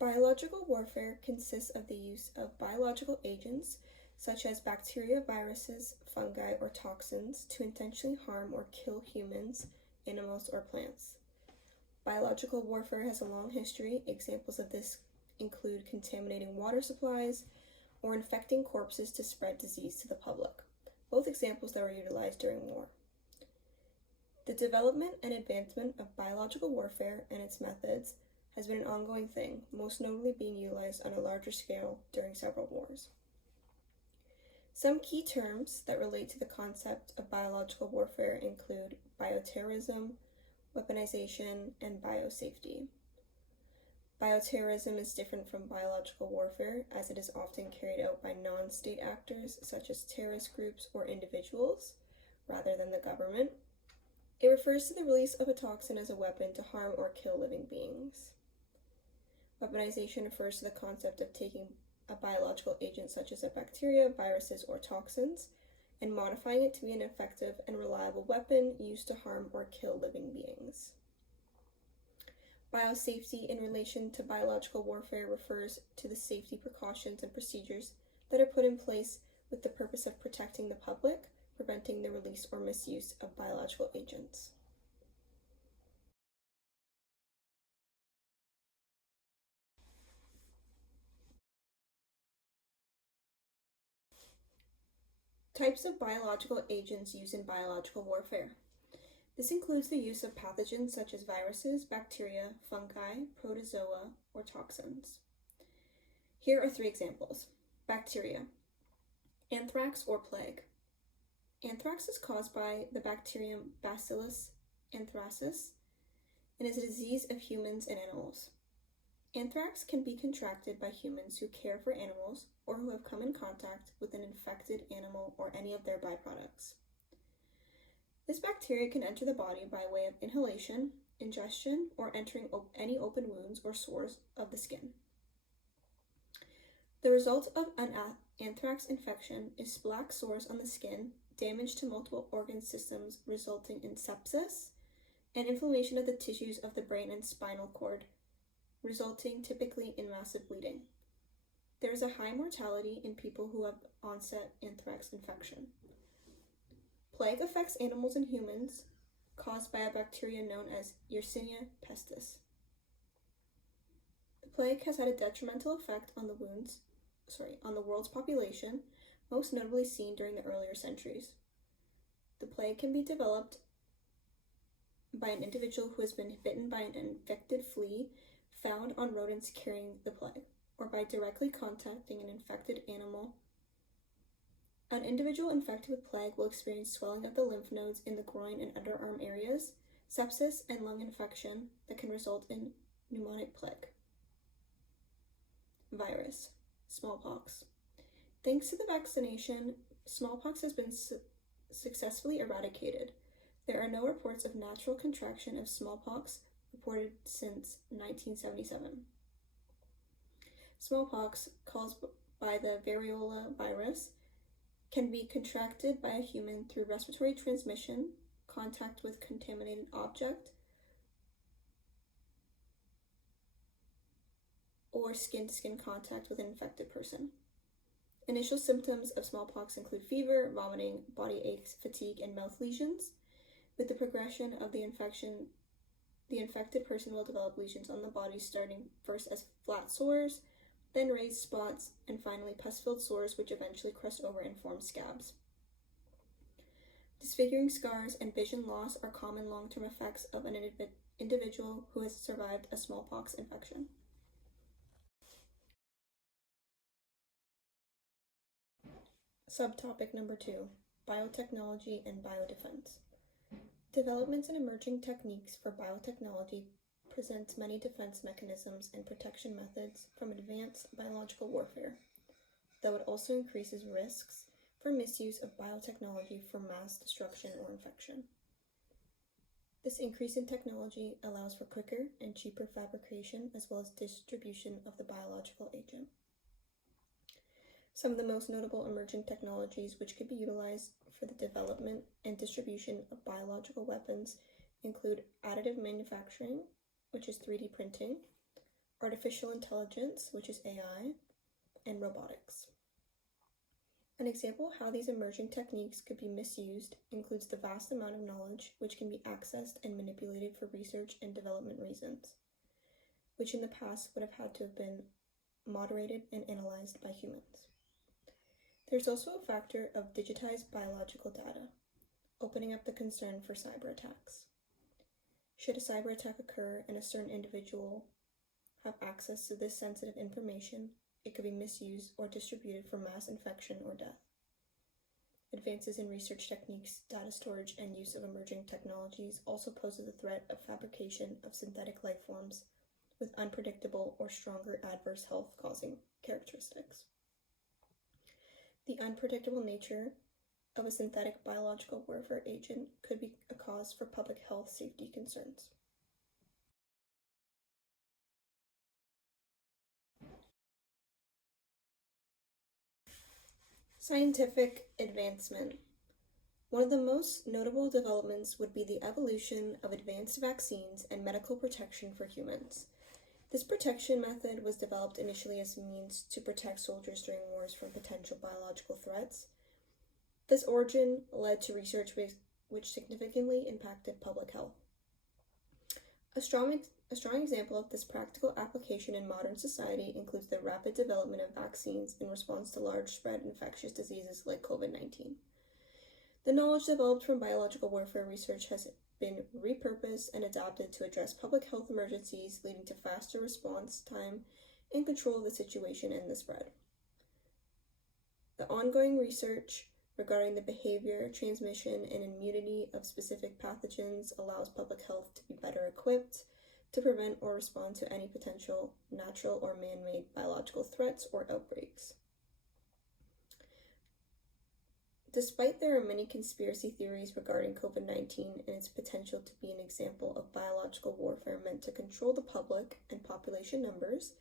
Biological warfare consists of the use of biological agents, such as bacteria, viruses, fungi, or toxins, to intentionally harm or kill humans, animals, or plants. Biological warfare has a long history. Examples of this include contaminating water supplies or infecting corpses to spread disease to the public, both examples that were utilized during war. The development and advancement of biological warfare and its methods has been an ongoing thing, most notably being utilized on a larger scale during several wars. Some key terms that relate to the concept of biological warfare include bioterrorism, weaponization, and biosafety. Bioterrorism is different from biological warfare as it is often carried out by non-state actors such as terrorist groups or individuals rather than the government. It refers to the release of a toxin as a weapon to harm or kill living beings. Weaponization refers to the concept of taking a biological agent such as a bacteria, viruses, or toxins and modifying it to be an effective and reliable weapon used to harm or kill living beings. Biosafety in relation to biological warfare refers to the safety precautions and procedures that are put in place with the purpose of protecting the public, preventing the release or misuse of biological agents. Types of biological agents used in biological warfare. This includes the use of pathogens such as viruses, bacteria, fungi, protozoa, or toxins. Here are 3 examples. Bacteria. Anthrax or plague. Anthrax is caused by the bacterium Bacillus anthracis and is a disease of humans and animals. Anthrax can be contracted by humans who care for animals or who have come in contact with an infected animal or any of their byproducts. This bacteria can enter the body by way of inhalation, ingestion, or entering any open wounds or sores of the skin. The result of an anthrax infection is black sores on the skin, damage to multiple organ systems resulting in sepsis, and inflammation of the tissues of the brain and spinal cord, resulting typically in massive bleeding. There is a high mortality in people who have onset anthrax infection. Plague affects animals and humans, caused by a bacteria known as Yersinia pestis. The plague has had a detrimental effect on the world's population, most notably seen during the earlier centuries. The plague can be developed by an individual who has been bitten by an infected flea found on rodents carrying the plague, or by directly contacting an infected animal. An individual infected with plague will experience swelling of the lymph nodes in the groin and underarm areas, sepsis, and lung infection that can result in pneumonic plague. Virus. Smallpox. Thanks to the vaccination, smallpox has been successfully eradicated. There are no reports of natural contraction of smallpox reported since 1977. Smallpox, caused by the variola virus, can be contracted by a human through respiratory transmission, contact with contaminated object, or skin-to-skin contact with an infected person. Initial symptoms of smallpox include fever, vomiting, body aches, fatigue, and mouth lesions. With the progression of the infection, the infected person will develop lesions on the body, starting first as flat sores, then raised spots, and finally pus-filled sores, which eventually crust over and form scabs. Disfiguring scars and vision loss are common long-term effects of an individual who has survived a smallpox infection. Subtopic number 2, biotechnology and biodefense. Developments in emerging techniques for biotechnology presents many defense mechanisms and protection methods from advanced biological warfare, though it also increases risks for misuse of biotechnology for mass destruction or infection. This increase in technology allows for quicker and cheaper fabrication as well as distribution of the biological agent. Some of the most notable emerging technologies which could be utilized for the development and distribution of biological weapons include additive manufacturing, which is 3D printing, artificial intelligence, which is AI, and robotics. An example of how these emerging techniques could be misused includes the vast amount of knowledge which can be accessed and manipulated for research and development reasons, which in the past would have had to have been moderated and analyzed by humans. There's also a factor of digitized biological data, opening up the concern for cyber attacks. Should a cyber attack occur and a certain individual have access to this sensitive information, it could be misused or distributed for mass infection or death. Advances in research techniques, data storage, and use of emerging technologies also poses the threat of fabrication of synthetic life forms with unpredictable or stronger adverse health-causing characteristics. The unpredictable nature of a synthetic biological warfare agent could be a cause for public health safety concerns. Scientific advancement. One of the most notable developments would be the evolution of advanced vaccines and medical protection for humans. This protection method was developed initially as a means to protect soldiers during wars from potential biological threats. This origin led to research which significantly impacted public health. A strong example of this practical application in modern society includes the rapid development of vaccines in response to large-spread infectious diseases like COVID-19. The knowledge developed from biological warfare research has been repurposed and adapted to address public health emergencies, leading to faster response time and control of the situation and the spread. The ongoing research regarding the behavior, transmission, and immunity of specific pathogens allows public health to be better equipped to prevent or respond to any potential natural or man-made biological threats or outbreaks. Despite there are many conspiracy theories regarding COVID-19 and its potential to be an example of biological warfare meant to control the public and population numbers,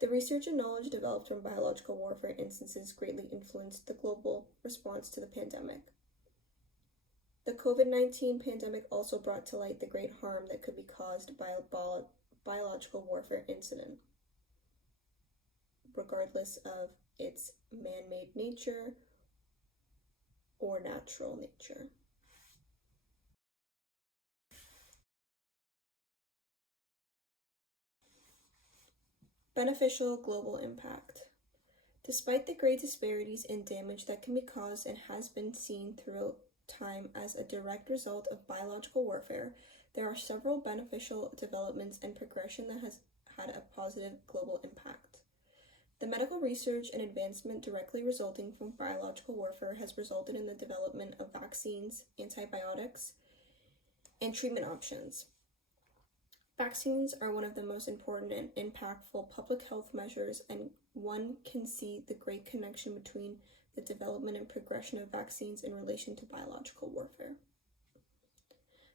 the research and knowledge developed from biological warfare instances greatly influenced the global response to the pandemic. The COVID-19 pandemic also brought to light the great harm that could be caused by a biological warfare incident, regardless of its man-made nature or natural nature. Beneficial global impact. Despite the great disparities in damage that can be caused and has been seen throughout time as a direct result of biological warfare, there are several beneficial developments and progression that has had a positive global impact. The medical research and advancement directly resulting from biological warfare has resulted in the development of vaccines, antibiotics, and treatment options. Vaccines are one of the most important and impactful public health measures, and one can see the great connection between the development and progression of vaccines in relation to biological warfare.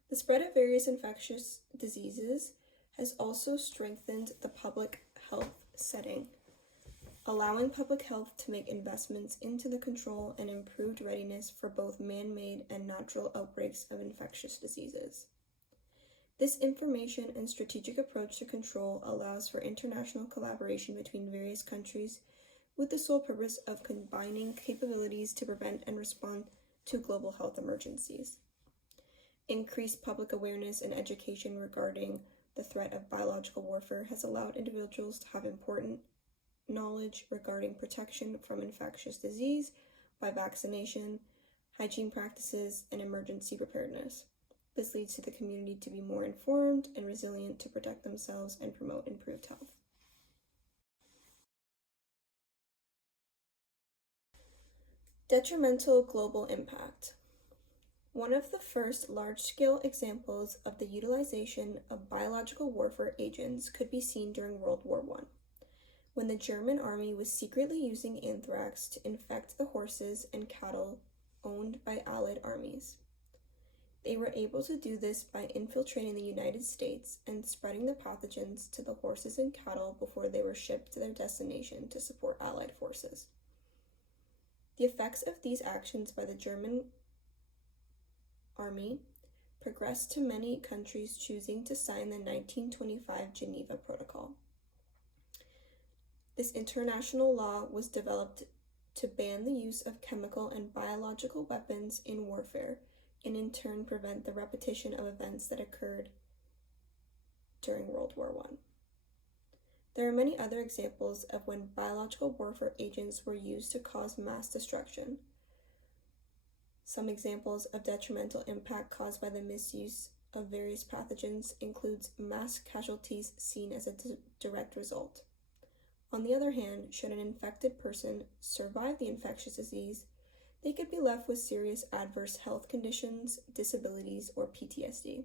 The spread of various infectious diseases has also strengthened the public health setting, allowing public health to make investments into the control and improved readiness for both man-made and natural outbreaks of infectious diseases. This information and strategic approach to control allows for international collaboration between various countries with the sole purpose of combining capabilities to prevent and respond to global health emergencies. Increased public awareness and education regarding the threat of biological warfare has allowed individuals to have important knowledge regarding protection from infectious disease by vaccination, hygiene practices, and emergency preparedness. This leads to the community to be more informed and resilient to protect themselves and promote improved health. Detrimental global impact. One of the first large-scale examples of the utilization of biological warfare agents could be seen during World War I, when the German army was secretly using anthrax to infect the horses and cattle owned by Allied armies. They were able to do this by infiltrating the United States and spreading the pathogens to the horses and cattle before they were shipped to their destination to support Allied forces. The effects of these actions by the German army progressed to many countries choosing to sign the 1925 Geneva Protocol. This international law was developed to ban the use of chemical and biological weapons in warfare, and in turn prevent the repetition of events that occurred during World War I. There are many other examples of when biological warfare agents were used to cause mass destruction. Some examples of detrimental impact caused by the misuse of various pathogens includes mass casualties seen as a direct result. On the other hand, should an infected person survive the infectious disease, they could be left with serious adverse health conditions, disabilities, or PTSD.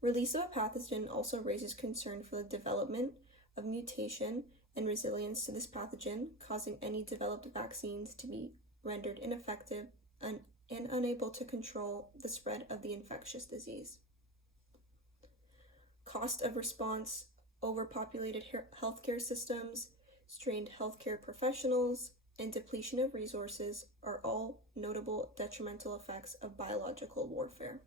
Release of a pathogen also raises concern for the development of mutation and resilience to this pathogen, causing any developed vaccines to be rendered ineffective and unable to control the spread of the infectious disease. Cost of response, overpopulated healthcare systems, strained healthcare professionals, and depletion of resources are all notable detrimental effects of biological warfare.